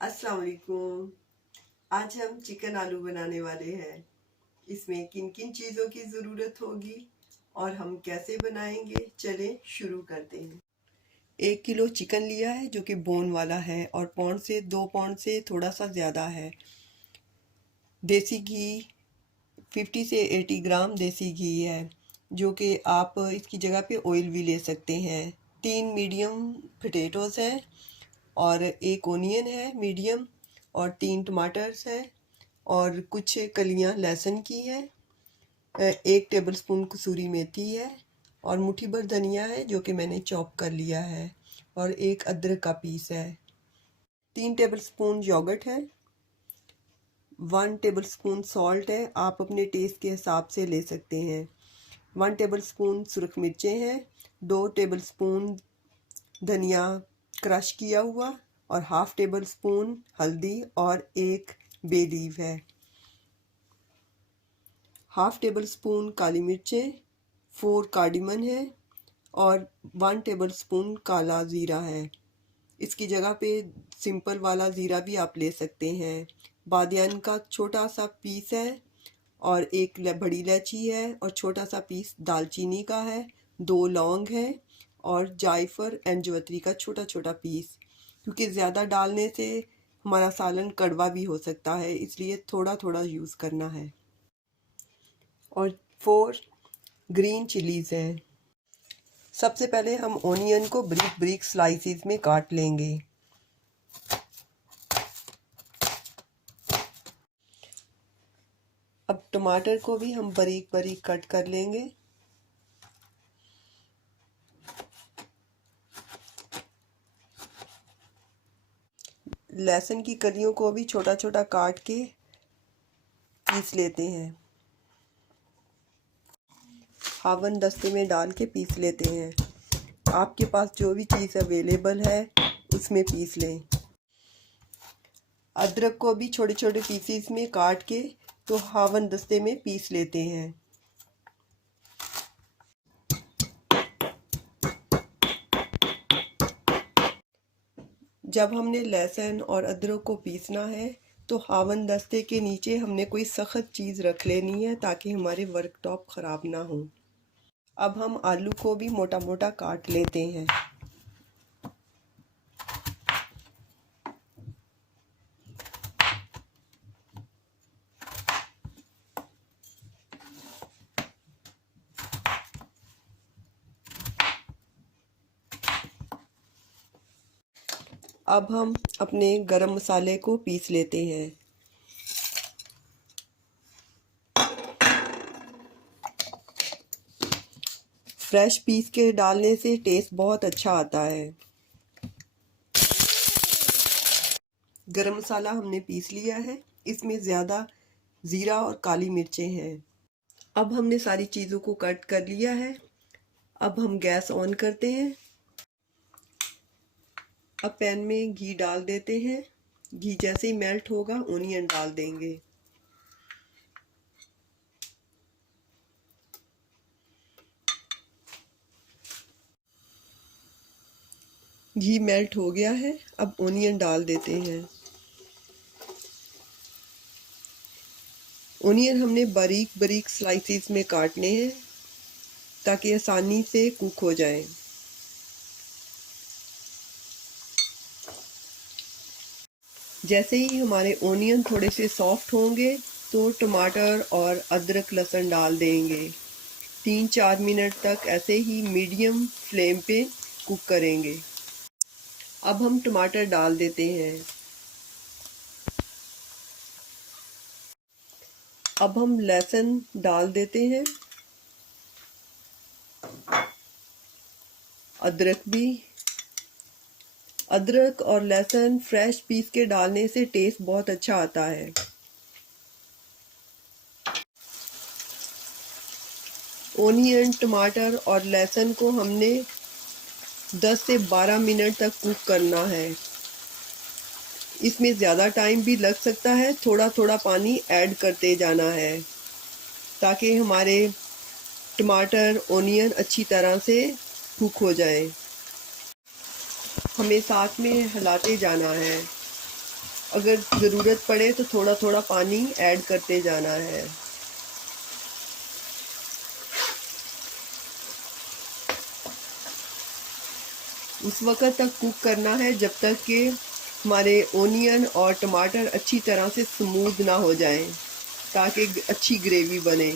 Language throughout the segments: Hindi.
अस्सलाम वालेकुम। आज हम चिकन आलू बनाने वाले हैं। इसमें किन किन चीज़ों की ज़रूरत होगी और हम कैसे बनाएंगे, चलें शुरू करते हैं। 1 किलो चिकन लिया है जो कि बोन वाला है और पाउंड से 2 पाउंड से थोड़ा सा ज़्यादा है। देसी घी 50 से 80 ग्राम देसी घी है, जो कि आप इसकी जगह पे ऑयल भी ले सकते हैं। 3 मीडियम पोटैटोज़ हैं और 1 ओनियन है मीडियम और 3 टमाटर्स है और कुछ कलियां लहसुन की है। 1 टेबलस्पून कसूरी मेथी है और मुट्ठी भर धनिया है जो कि मैंने चॉप कर लिया है और 1 अदरक का पीस है। 3 टेबलस्पून योगर्ट है। 1 टेबलस्पून सॉल्ट है, आप अपने टेस्ट के हिसाब से ले सकते हैं। 1 टेबलस्पून सुरख मिर्चें हैं। 2 टेबलस्पून धनिया क्रश किया हुआ और हाफ टेबल स्पून हल्दी और 1 बे लीफ है। हाफ टेबल स्पून काली मिर्चें, 4 कार्डिमन है और 1 टेबल स्पून काला ज़ीरा है। इसकी जगह पे सिंपल वाला ज़ीरा भी आप ले सकते हैं। बादियान का छोटा सा पीस है और 1 बड़ी इलायची है और छोटा सा पीस दालचीनी का है। 2 लौंग है और जायफल एंड जवित्री का छोटा छोटा पीस, क्योंकि ज़्यादा डालने से हमारा सालन कड़वा भी हो सकता है, इसलिए थोड़ा थोड़ा यूज़ करना है। और 4 ग्रीन चिलीज़ हैं। सबसे पहले हम ओनियन को ब्रीक ब्रीक स्लाइसिस में काट लेंगे। अब टमाटर को भी हम बारीक बारीक कट कर लेंगे। लहसुन की कलियों को भी छोटा छोटा काट के पीस लेते हैं। हावन दस्ते में डाल के पीस लेते हैं। आपके पास जो भी चीज़ अवेलेबल है उसमें पीस लें। अदरक को भी छोटे छोटे पीसीस में काट के तो हावन दस्ते में पीस लेते हैं। जब हमने लहसुन और अदरक को पीसना है तो हावन दस्ते के नीचे हमने कोई सख्त चीज़ रख लेनी है ताकि हमारे वर्कटॉप ख़राब ना हो। अब हम आलू को भी मोटा मोटा काट लेते हैं। अब हम अपने गरम मसाले को पीस लेते हैं। फ्रेश पीस के डालने से टेस्ट बहुत अच्छा आता है। गरम मसाला हमने पीस लिया है, इसमें ज़्यादा ज़ीरा और काली मिर्चें हैं। अब हमने सारी चीज़ों को कट कर लिया है। अब हम गैस ऑन करते हैं। अब पैन में घी डाल देते हैं। घी जैसे ही मेल्ट होगा ओनियन डाल देंगे। घी मेल्ट हो गया है, अब ओनियन डाल देते हैं। ओनियन हमने बारीक बारीक स्लाइसिस में काटने हैं ताकि आसानी से कुक हो जाए। जैसे ही हमारे ओनियन थोड़े से सॉफ्ट होंगे तो टमाटर और अदरक लहसुन डाल देंगे। 3-4 मिनट तक ऐसे ही मीडियम फ्लेम पे कुक करेंगे। अब हम टमाटर डाल देते हैं। अब हम लहसुन डाल देते हैं, अदरक भी, अदरक और लहसुन फ्रेश पीस के डालने से टेस्ट बहुत अच्छा आता है। ओनियन, टमाटर और लहसुन को हमने 10 से 12 मिनट तक कुक करना है। इसमें ज़्यादा टाइम भी लग सकता है, थोड़ा थोड़ा पानी ऐड करते जाना है ताकि हमारे टमाटर, ओनियन अच्छी तरह से कुक हो जाए। हमें साथ में हिलाते जाना है। अगर ज़रूरत पड़े तो थोड़ा थोड़ा पानी ऐड करते जाना है। उस वक्त तक कुक करना है जब तक कि हमारे ओनियन और टमाटर अच्छी तरह से स्मूथ ना हो जाएं, ताकि अच्छी ग्रेवी बने।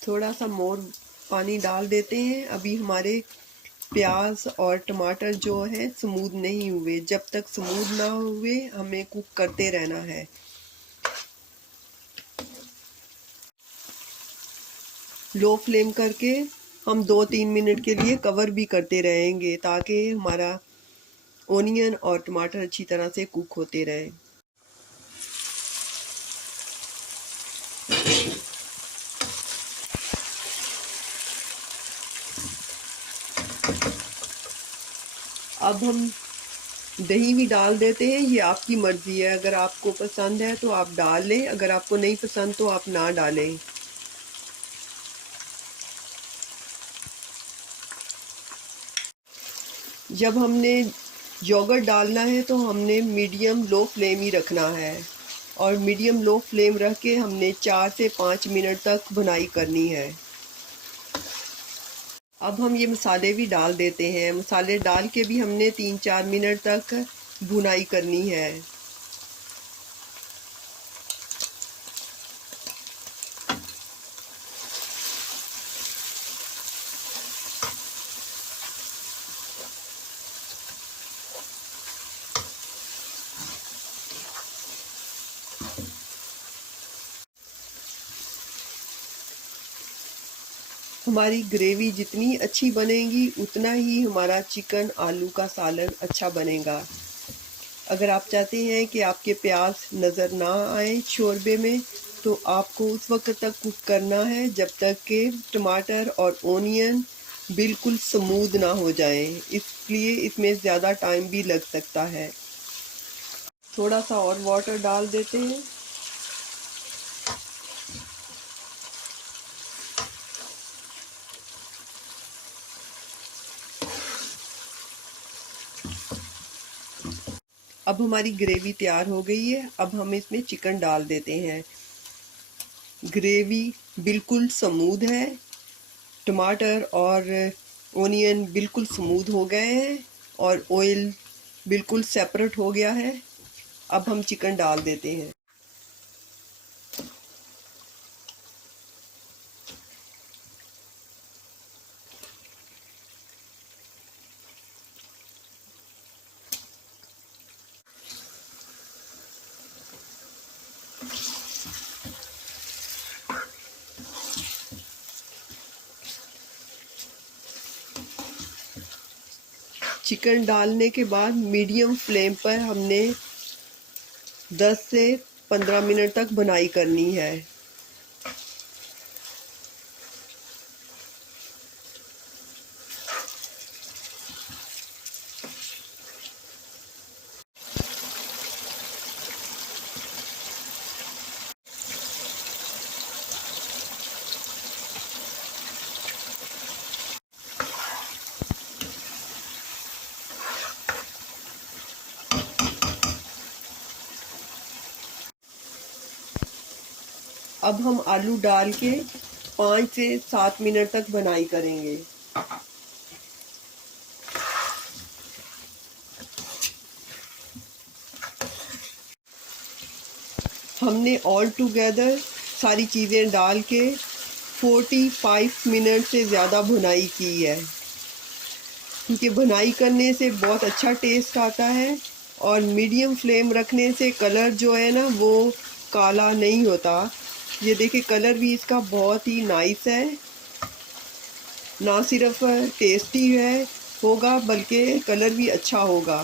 थोड़ा सा मोर पानी डाल देते हैं। अभी हमारे प्याज और टमाटर जो है स्मूथ नहीं हुए। जब तक स्मूथ ना हुए हमें कुक करते रहना है। लो फ्लेम करके हम 2-3 मिनट के लिए कवर भी करते रहेंगे ताकि हमारा ओनियन और टमाटर अच्छी तरह से कुक होते रहे। अब हम दही भी डाल देते हैं। ये आपकी मर्ज़ी है, अगर आपको पसंद है तो आप डाल लें, अगर आपको नहीं पसंद तो आप ना डालें। जब हमने योगर्ट डालना है तो हमने मीडियम लो फ्लेम ही रखना है और मीडियम लो फ्लेम रख के हमने 4 से 5 मिनट तक भुनाई करनी है। अब हम ये मसाले भी डाल देते हैं। मसाले डाल के भी हमने 3-4 मिनट तक भुनाई करनी है। हमारी ग्रेवी जितनी अच्छी बनेगी उतना ही हमारा चिकन आलू का सालन अच्छा बनेगा। अगर आप चाहते हैं कि आपके प्याज नज़र ना आए शोरबे में तो आपको उस वक्त तक कुक करना है जब तक कि टमाटर और ओनियन बिल्कुल स्मूथ ना हो जाए। इसलिए इसमें ज़्यादा टाइम भी लग सकता है। थोड़ा सा और वाटर डाल देते हैं। अब हमारी ग्रेवी तैयार हो गई है। अब हम इसमें चिकन डाल देते हैं। ग्रेवी बिल्कुल स्मूथ है। टमाटर और ओनियन बिल्कुल स्मूथ हो गए हैं और ऑयल बिल्कुल सेपरेट हो गया है। अब हम चिकन डाल देते हैं। चिकन डालने के बाद मीडियम फ्लेम पर हमने 10 से 15 मिनट तक भुनाई करनी है। अब हम आलू डाल के 5 से 7 मिनट तक भुनाई करेंगे। हमने ऑल टुगेदर सारी चीज़ें डाल के 45 मिनट से ज़्यादा भुनाई की है, क्योंकि भुनाई करने से बहुत अच्छा टेस्ट आता है और मीडियम फ्लेम रखने से कलर जो है ना वो काला नहीं होता। ये देखिए कलर भी इसका बहुत ही नाइस है। ना सिर्फ टेस्टी होगा बल्कि कलर भी अच्छा होगा।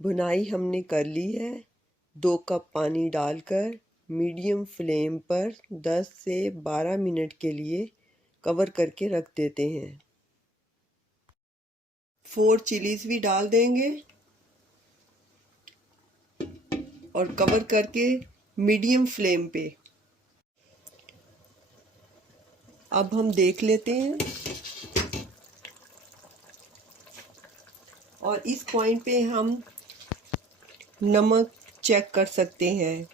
भुनाई हमने कर ली है। 2 कप पानी डालकर मीडियम फ्लेम पर 10 से 12 मिनट के लिए कवर करके रख देते हैं। 4 चिलीज भी डाल देंगे और कवर करके मीडियम फ्लेम पे। अब हम देख लेते हैं और इस पॉइंट पे हम नमक चेक कर सकते हैं।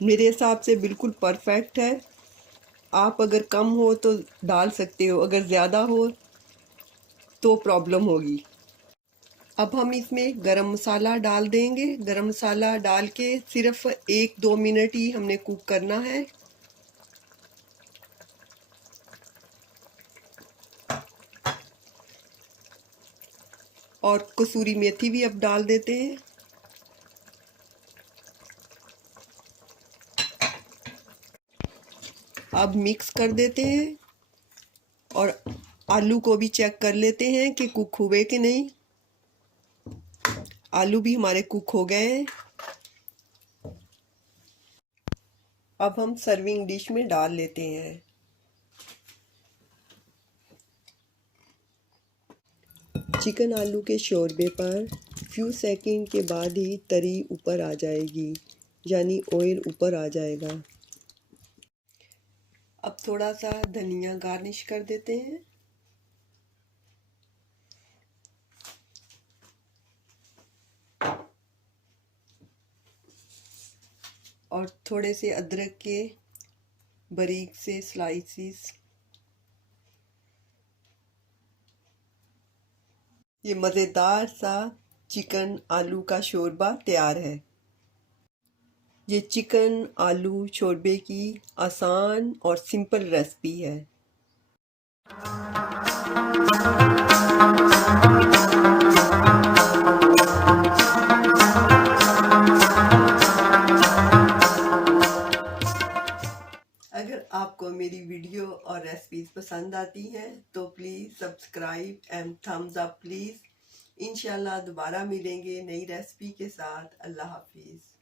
मेरे हिसाब से बिल्कुल परफेक्ट है। आप अगर कम हो तो डाल सकते हो, अगर ज़्यादा हो तो प्रॉब्लम होगी। अब हम इसमें गरम मसाला डाल देंगे। गरम मसाला डाल के सिर्फ 1-2 मिनट ही हमने कुक करना है। और कसूरी मेथी भी अब डाल देते हैं। अब मिक्स कर देते हैं और आलू को भी चेक कर लेते हैं कि कुक हुए कि नहीं। आलू भी हमारे कुक हो गए हैं। अब हम सर्विंग डिश में डाल लेते हैं। चिकन आलू के शोरबे पर फ्यू सेकंड के बाद ही तरी ऊपर आ जाएगी, यानी ऑयल ऊपर आ जाएगा। अब थोड़ा सा धनिया गार्निश कर देते हैं और थोड़े से अदरक के बारीक से स्लाइसिस। ये मज़ेदार सा चिकन आलू का शोरबा तैयार है। ये चिकन आलू शोरबे की आसान और सिंपल रेसिपी है। अगर आपको मेरी वीडियो और रेसिपीज़ पसंद आती हैं तो please subscribe and thumbs up please. इंशाल्लाह दोबारा मिलेंगे नई रेसिपी के साथ। अल्लाह हाफिज़।